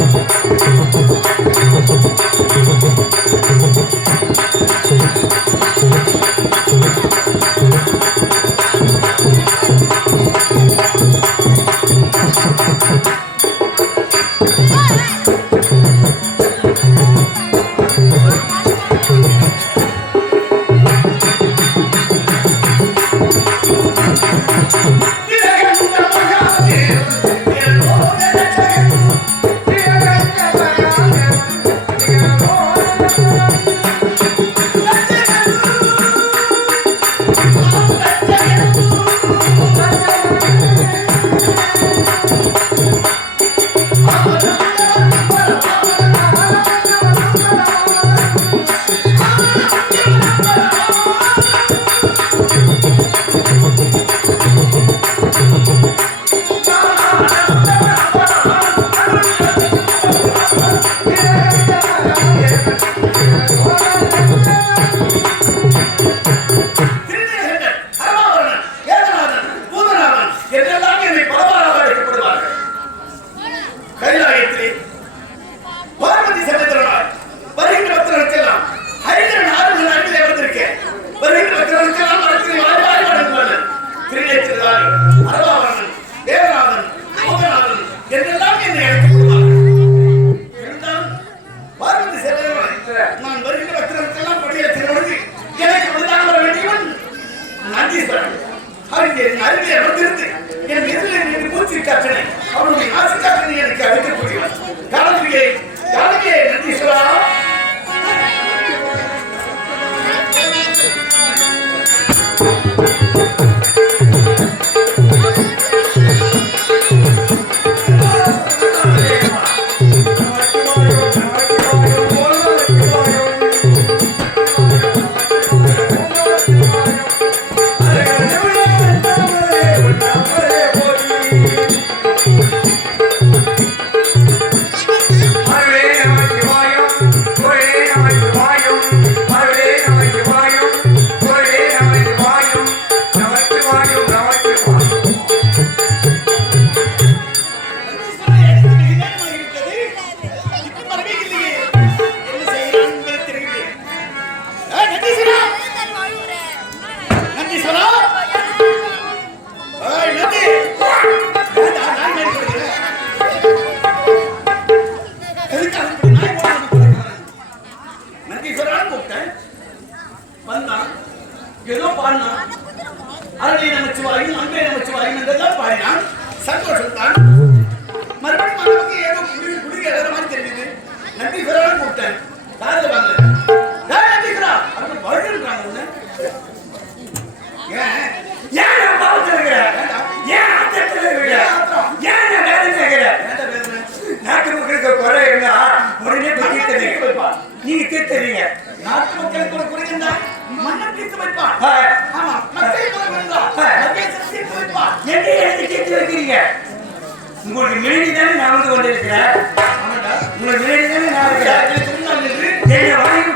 先生先生。ஏதோ பாடினான் அருளை நமச்சிவாயும் அன்பை நமச்சிவாயும் இதெல்லாம் பாடினான். சந்தோஷம் தான். மறுபடியும் ஏதோ முடிவு குடிக்க எழுற மாதிரி தெரியுது நன்றி பிறகு கூப்பிட்டேன். யாரில் வாங்க யார் ஏன்? ஏன் நான் பாவத்தில் ஏன் ஆத்திரத்தில் ஏன் நான் வேலை செய்கிறேன் நாட்டு மக்களுக்கு குறை இருந்தா உடனே நீங்க தீர்த்தறீங்க நாட்டு மக்களுக்கு குறை இருந்தா ஆமா மத்திய மரம் இருந்தால் மத்திய தீர்த்து வைப்பார். எங்கே எழுதி தீர்த்து வைக்கிறீங்க? உங்களுக்கு மின்னி தானே நான் வந்து கொண்டிருக்கிறேன்? உங்களுக்கு மின்னி தானே நான் இருக்கிறேன்? என்ன வாங்கி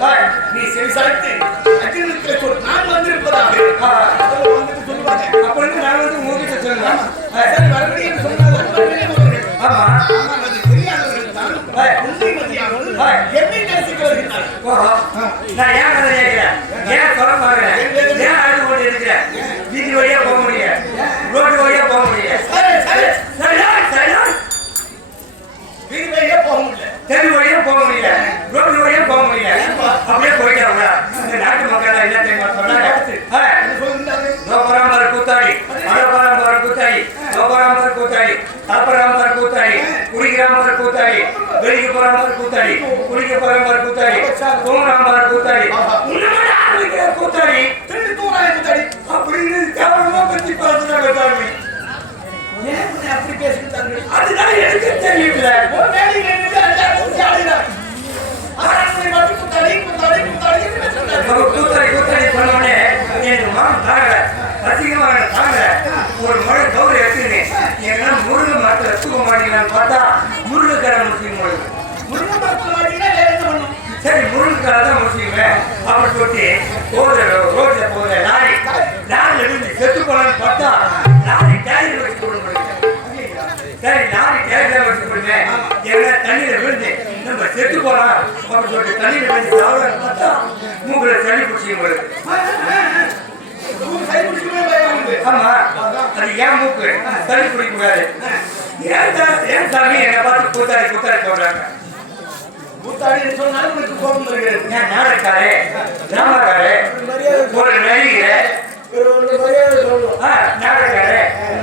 ಹಾಯ್ ನೀ ಸೇವಿಸಾಯ್ತಿ ಅತಿ ನಿತ್ಯ ನಾನ್ ಬಂದಿರ್ಬೋದ ಕೂತಾಡಿ ತಾಪರಾಮರ ಕೂತಾಡಿ ಕುಡಿಗಿರಾಮರ ಕೂತಾಡಿ ಬೆಳಿಗ್ಗೆ ಪರಾಮರ ಕೂತಾಡಿ ಕುಡಿಗೆ ಪರಾಮರ ಕೂತಾಡಿ ಸೋಮರಾಮರ ಕೂತಾಡಿ ಕೂತಾಡಿ அதுதான் எனக்கு தெரியல ஒரு மழை கௌரி மாட்டீங்களான்னு பார்த்தா முருங்கை கடை முஸ்லீம் முருங்கை பார்க்க மாட்டீங்கன்னா சரி முருங்கை தான் முஸ்லீம் அப்படின்னு சொல்லிட்டு போகிற ரோட்ல போகிற லாரி லாரி எழுந்து செத்து போனான்னு பார்த்தா லாரி டேரியில் வச்சு கொடுங்க சரி லாரி டேரியில் வச்சு கொடுங்க எங்க தண்ணியில் விழுந்து நம்ம செத்து போலாம். அப்படின்னு சொல்லிட்டு தண்ணியில் விழுந்து சாப்பிடலாம் பார்த்தா மூக்கில் தண்ணி பிடிச்சி உங்களுக்கு ஆமா அது ஏன் மூக்கு? தண்ணி குடிக்க கூடாது ஏன் ஏன் சாமி என்னை பார்த்து கூத்தாடி கூத்தாடி சொல்றாங்க? கூத்தாடி சொன்னாலும் உங்களுக்கு கோபம் வருகிறது. நாடக்காரே ஒரு நடிகரே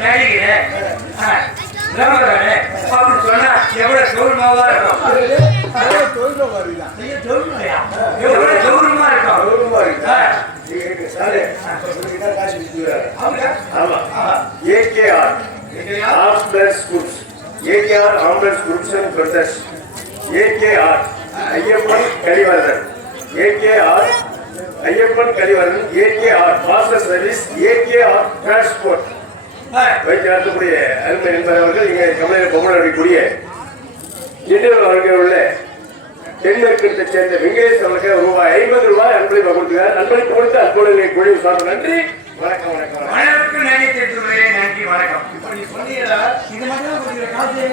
நடிகரே சொன்னா எவ்வளவு கௌரவமா இருக்கும்? எவ்வளவு கௌரவமா இருக்கும்? AKR ambulance goods AKR ambulance goods and brothers AKR Ayyappan Kalivaradhan AKR Ayyappan Kalivaradhan AKR master service AKR transport ஆ, வைத்தியாரத்துக்குரிய அருமை என்பவர் அவர்கள் இங்கே கமலையில் பொம்மன் அடிக்கூடிய இன்னொரு அவர்கள் உள்ள தென்மேற்கத்தை சேர்ந்த வெங்கடேஷ் அவர்கள் ரூபாய் ஐம்பது ரூபாய் அன்பளிப்பு கொடுக்கிறார். அன்பளிப்பு கொடுத்து அன்போடு குழு சாப்பிட நன்றி. வணக்கம் வணக்கம் அனைவருக்கும் நன்றி தெரிவித்துள்ளேன் நன்றி வணக்கம். இப்ப நீ இது மட்டும் தான் கொடுக்குற காசு.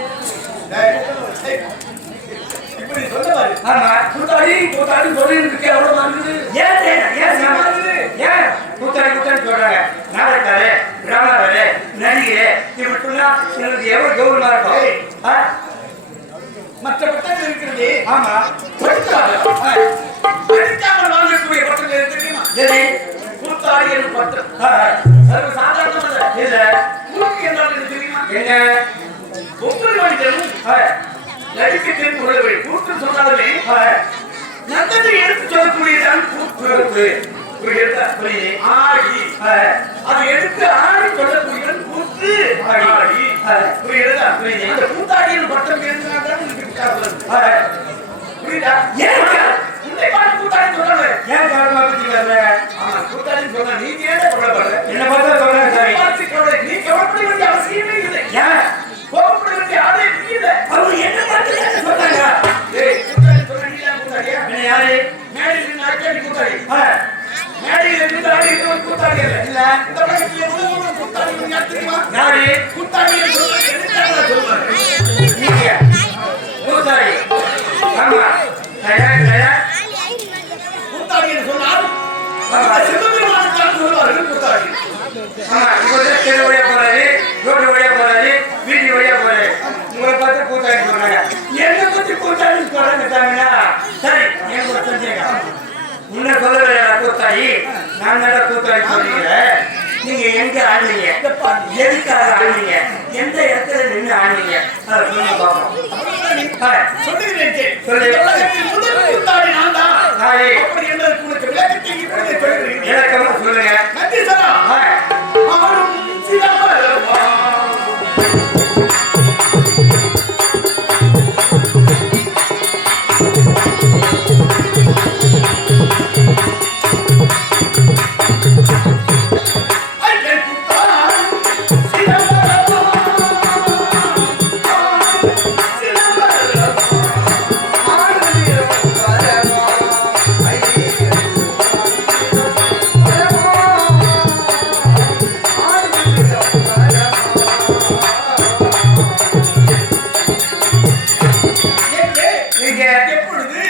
இப்படி சொல்ல பாரு ஆமா. கூத்தாடி கூத்தாடி சொல்லிருக்கு எவ்வளவு வருது ஏன் ஏன் ஏன் சாமி? ஏன் கூத்தாடி கூத்தாடி சொல்றாங்க. நாடகக்காரே டிராமாக்காரே நடிகரே இப்படி சொன்னா எனக்கு எவ்வளவு கௌரவமா இருக்கும். ஆ? மற்ற பட்டங்கள் இருக்கிறது. ஆமா. படித்தாங்க வாங்கக்கூடிய பட்டங்கள் இருக்கு தெரியுமா சரி கூத்தாடி என்று பட்டம் ஆ, அது சாதாரணமல்ல இல்ல கூத்து என்றால் என்ன தெரியுமா? என்ன? ஒவ்வொரு மனிதனும் நடிக்க தெரிந்து கொள்ள வேண்டும் கூத்து சொன்னாலுமே நல்லதை எடுத்து சொல்லக்கூடியதான். ஆடி. அதை எடுத்து ஆடி சொல்லக்கூடியவன் கூத்து ஆடி. புரியுதா புரியுது. அந்த கூத்தாடியின் பட்டம். ஆ, புரியுதா? ஏன்? உன்னை பார்த்து கூத்தாடி சொல்றாங்க ஏன் கௌரவமா பத்தி வர்ற சொன்னா நீங்க ஏன் என்ன பார்த்தா சொல்றேன் சாமி பார்த்து கவலை நீ கவலைப்பட வேண்டிய அவசியமே இல்லை. ஏன்? கோபப்பட வேண்டிய ஆளே நீ இல்லை. அவங்க என்ன பார்த்து என்ன சொல்றாங்க ஏய் கூத்தாடி சொல்ற நீ தான் கூத்தாடியா? என்ன யாரு? மேடையில் அடிக்கடி கூத்தாடி. ஆ, மேடையில் இருந்து ஆடி இல்ல. இந்த யார்? தெரு வழியா போறாரு ரோடு வழியா போறாரு வீட்டு வழியா போறாரு. உங்களை பார்த்து கூத்தாடி சொல்றாங்க என்ன பத்தி கூத்தாடி சொல்றாங்க சரி எனக்கு ஒரு சந்தேகம் உன்னை சொல்லலையா கூத்தாடி. நான் தான் கூத்தாடி சொல்றீங்க. நீங்க எங்க ஆடுனீங்க? எதுக்காக ஆடுனீங்க? எந்த இடத்துல நின்று ஆடுனீங்க? அதை சொல்லி பார்ப்போம். கேள். சொல்லு. கூத்தாடி நான் தான். நானே. அப்படி விளக்கத்தை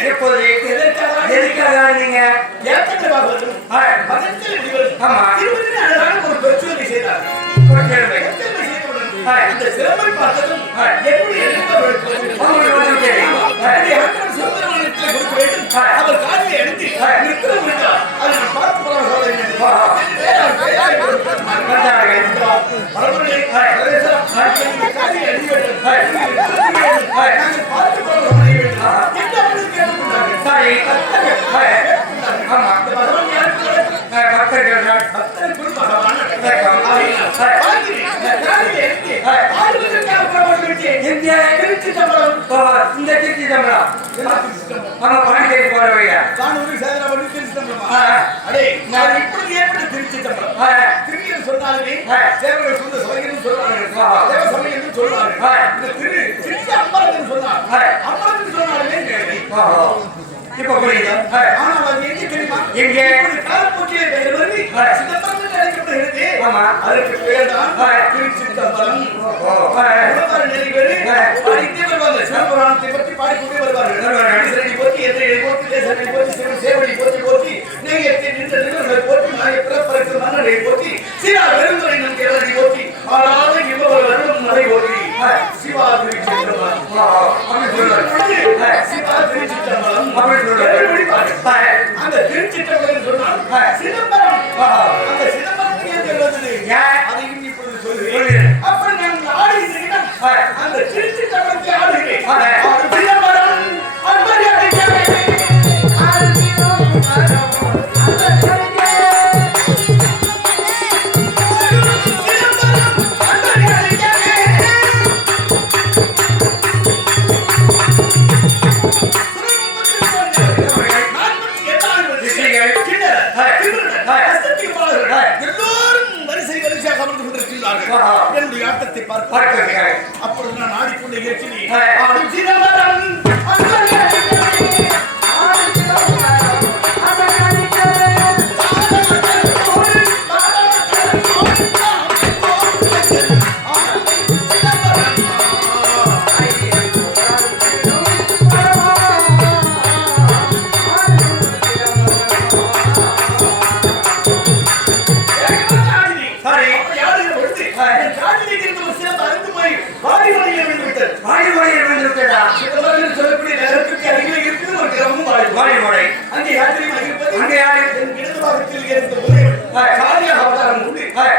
எப்போது? எதுக்காக இவர்கள் ஆமா. ஒரு பெற்றோரை செய்தார் ஒரு கேள்வி. அந்த சிறப்பை பார்த்ததும். எப்படி கொடுக்க வேண்டும். அவர் காலில் எழுந்து ஆ. நிற்கிறோம் என்றார். அதை நான் பார்த்து போலாம் சகோதரனே. ஆ. வேளாண், வேளாண் கொடுத்தார். எங்க திருச்சி தம்பரம் ஓ, இந்த திருச்சி தம்பரம் ஆமா பாண்டிச்சேரி போற வழியா தானூர் சேதராபதி திருச்சி தம்பரம் ஆ, அடே நான் இப்படி ஏற்பட்ட திருச்சி தம்பரம் ஆ, திருச்சியில் சொன்னாலுமே ஆ. சேவர்கள் சொந்த ஆ. தேவ சபைகள் சொல்வார்கள். ஆ. இந்த திரு திருச்சி அம்பலத்தில் சொன்னார். ஆ. அம்பலத்தில் சொன்னாலுமே கேள்வி. இப்ப புரியுது ஆ, ஆனால் அது எங்கே தெரியுமா. சிதம்பரம் ஆமா. அதற்கு தான். 哎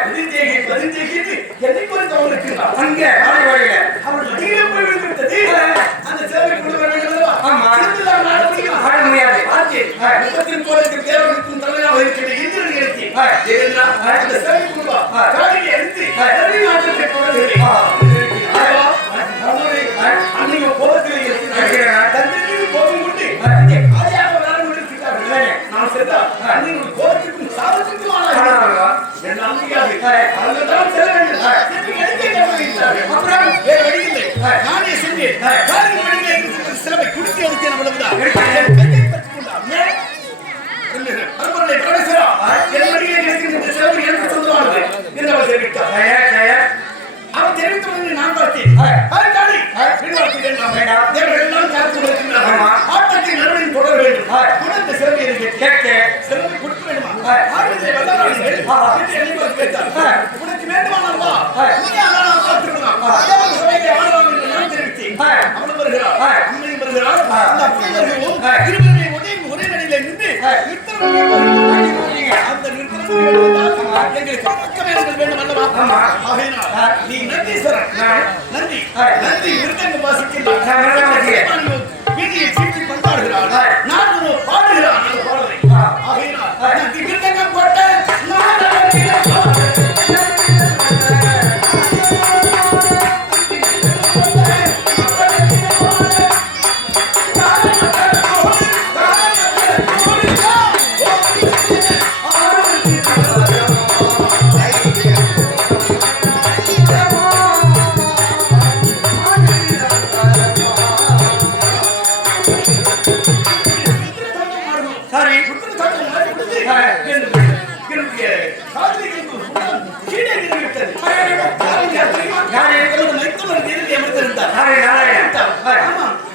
பதிஞ்செய்கி பதிஞ்செய்கிட்டு என்னை பொறுத்தவங்களுக்கு அங்க அவர்கள் கீழே போய் விழுந்துவிட்டது. அந்த சேவை கொண்டு வர அன்னைக்கு கோபத்தில் கோபம் கொண்டு காலியாக வர முடிச்சிருக்காரு நான் சேர்த்தா அன்னைக்கு கோபத்திற்கும் சாபத்திற்கும் ஆனா என் நம்பிக்கை அதுதான் செல்ல வேண்டும் அப்புறம் வேறு வழி இல்லை. கேட்டார் உனக்கு வேண்டுமானால் வா? நீங்க அந்த அப்பையும் இருவருமே ஒரே ஒரே நடையில அந்த நிறுத்தம் எங்களுக்கு பக்கவேர்கள் வேண்டும் அல்லவா? ஆகையினால் நீ நன்றி சார் நன்றி. நன்றி நிறுத்தங்க வாசிக்கின்றார்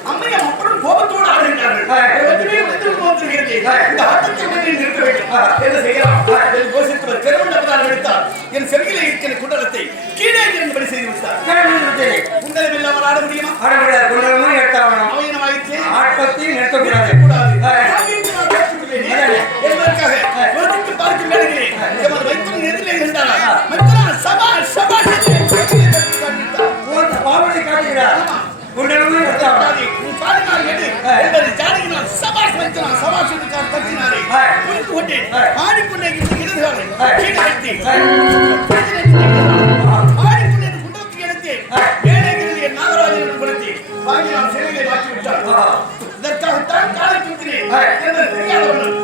அம்மையா மக்களும் கோபத்தோடு ஆடுகிறார்கள் நிறுத்துகிறது இந்த ஆட்டத்தை உடனே நிறுத்த என் செவியிலே இருக்கிற குண்டலத்தை கீழே இருந்தபடி செய்து குண்டலம் இல்லாமல் ஆட முடியுமா? சபா சபா பாவனை காட்டுகிறார். குண்டலமும் என்பது வஞ்சனம் சபாஷுக்கார் தச்சினாரே புரிந்து கொண்டேன் ஆடிக்கொண்டே இருந்த இடதுகளை ஆடிக்கொண்டே குண்டத்தை எடுத்தேன் ஏழைகிறது என் நாகராஜன் கொடுத்து வாங்கி இதற்காகத்தான் காலை கொடுக்கிறேன் என்று தெரியாதவர்கள்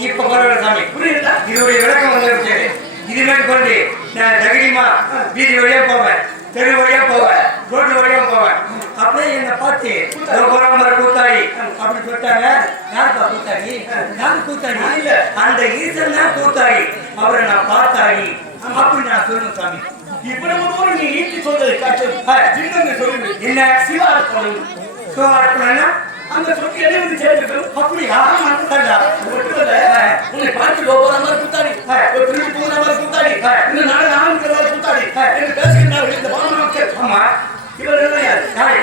இப்ப பரவாயில்ல சாமி. புரியுதா இதனுடைய விளக்கம் வந்து இது மேற்கொண்டு நான் தகுதிமா வீதி வழியா போவேன் தெரு வழியா போவேன் ரோடு வழியா போவேன் அப்படியே என்னை பார்த்து பரம்பரை கூத்தாடி அப்படி கூத்தாங்க யாருப்பா கூத்தாடி? யாரு கூத்தாடி? இல்ல அந்த ஈசன் தான் கூத்தாடி. அவரை நான் பார்த்தாடி அப்படின்னு நான் சொல்லணும் சாமி. இவ்வளவு தூரம் நீ ஈட்டி சொல்றது காட்சி இன்னொன்னு சொல்லுங்க என்ன? அந்த சொற்கு எதை வந்து சேர்த்துக்கணும் அப்படியா உன்னை பார்த்து கோபுரம் மாதிரி கூத்தாடி. ஒரு திரும்பி போகிற மாதிரி கூத்தாடி, ஆ. இன்னும் நாலு நாளுக்கு மாதிரி கூத்தாடி. என்று பேசுகின்றார்கள் இந்த மக்கள். ஆமா இவர்கள் யார்? யாரு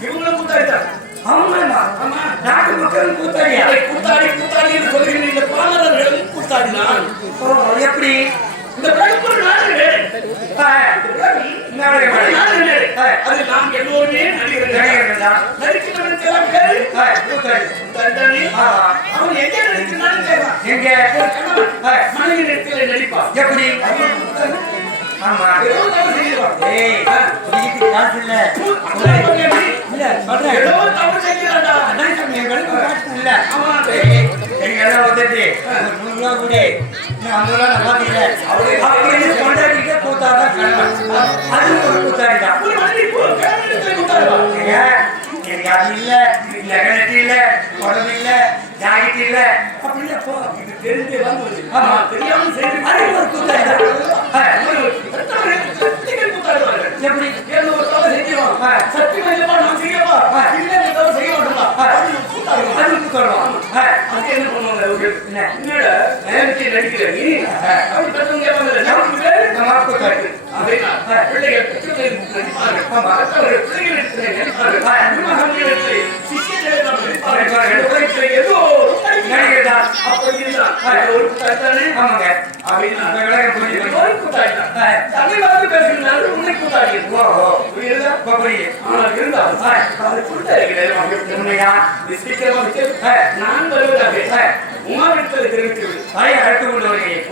இவங்களும் கூத்தாடிதான். ஆமாமா ஆமா. நாட்டு மக்கள் கூத்தாடியா இதை கூத்தாடி, கூத்தாடி என்று சொல்கின்ற இந்த பாமரர்களும் கூத்தாடிதான். ஓ, எப்படி இந்த. ஆ. அது நாம் எல்லோருமே நடிகர்கள். தான். நடிக்கிறவனுக்கெல்லாம் பேரு. அவன் எங்க நடிக்கிறான்னு கேட்கிறான். எங்க மனைவி இடத்திலே நடிப்பான் எப்படி அவன். ஆமா. ஏய் காசு இல்ல அவன்? இல்ல சொல்றேன் ஏதோ தவறு காசு இல்ல ஆமா. எல்லாம் வந்துட்டு நூறு ரூபா கொடு. ஐம்பது ரூபா நான் பாத்துக்கிறேன். அப்படின்னு கொண்டாடிட்டு கணவன். அது ஒரு கூத்தாடிதான். ஒரு மனைவி இப்போ கணவன் இடத்திலே கூத்தாடுவான். ஏங்க, எனக்கு அது இல்ல, லெகனட்டி இல்ல, உடம்பு இல்ல, ஜாக்கெட் இல்ல. அப்படி இல்ல, போ. இது தெரிஞ்சே வந்து ஆமா. தெரியாமல் செய்து அது ஒரு கூத்தாடிதான். ஆ, சத்தியங்கள் கூத்தாடுவார்கள். எப்படி ஏதோ ஒரு தவறு செஞ்சிருவான். ஆ. சத்தியமா இல்லப்பா, நான் செய்யப்பா. ஆ. இல்லை, இந்த செய்ய மாட்டேன்ப்பா. அது அது அதுக்கு என்ன பண்ணுவாங்க என்னடா, நேரத்தில் நடிக்கிற நீ? அப்படி பெற்றவங்க நமக்கு அப்படின்னா, பிள்ளைகள் நடிப்பார்கள். நடிப்பார்கள். நடிப்பார்கள். தான். அப்படி ஒரு ஆமாங்க. அப்படின்னா, இந்த விளக்கம் புரியுது. எல்லோரும் கூத்தாடிதான். உன்னை ஓஹோ. புரியுதா? புரியுது. ஆனால் அது உண்மையா? சீக்கிரமா நான் வருவதாக தெரிவித்து அழைத்து கொண்டு வருகிறேன்